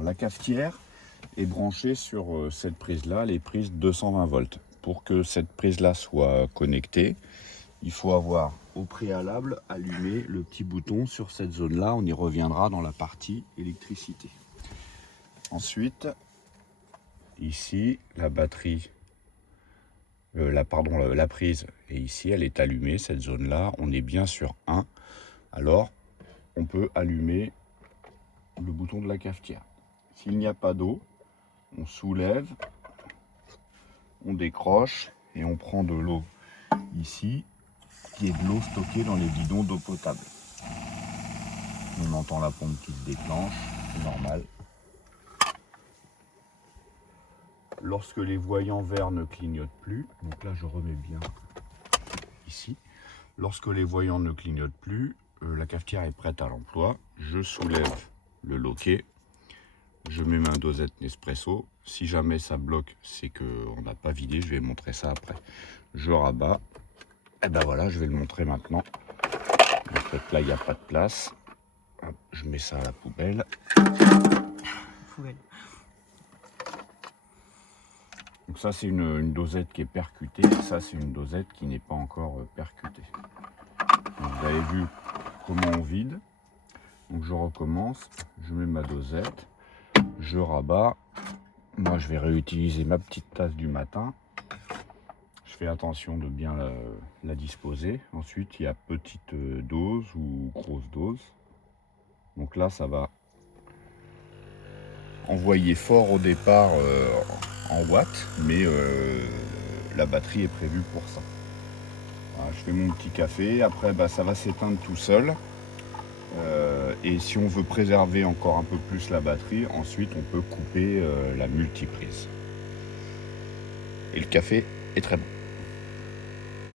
Alors, la cafetière est branchée sur cette prise-là, les prises 220 volts. Pour que cette prise-là soit connectée, il faut avoir au préalable allumé le petit bouton sur cette zone-là. On y reviendra dans la partie électricité. Ensuite, ici, la batterie, la prise est ici, elle est allumée, cette zone-là. On est bien sur 1. Alors, on peut allumer le bouton de la cafetière. S'il n'y a pas d'eau, on soulève, on décroche et on prend de l'eau ici, qui est de l'eau stockée dans les bidons d'eau potable. On entend la pompe qui se déclenche, c'est normal. Lorsque les voyants verts ne clignotent plus, donc là je remets bien ici, lorsque les voyants ne clignotent plus, la cafetière est prête à l'emploi. Je soulève le loquet, je mets ma dosette Nespresso. Si jamais ça bloque, c'est qu'on n'a pas vidé, je vais montrer ça après. Je rabats, et ben voilà, je vais le montrer maintenant. En fait là il n'y a pas de place, hop, je mets ça à la poubelle. Donc ça c'est une dosette qui est percutée, ça c'est une dosette qui n'est pas encore percutée. Donc, vous avez vu comment on vide. Donc je recommence, je mets ma dosette, je rabats. Moi je vais réutiliser ma petite tasse du matin. Je fais attention de bien la disposer. Ensuite il y a petite dose ou grosse dose. Donc là ça va envoyer fort au départ en watts, mais la batterie est prévue pour ça. Voilà, je fais mon petit café, après ça va s'éteindre tout seul. Et si on veut préserver encore un peu plus la batterie, ensuite on peut couper la multiprise. Et le café est très bon.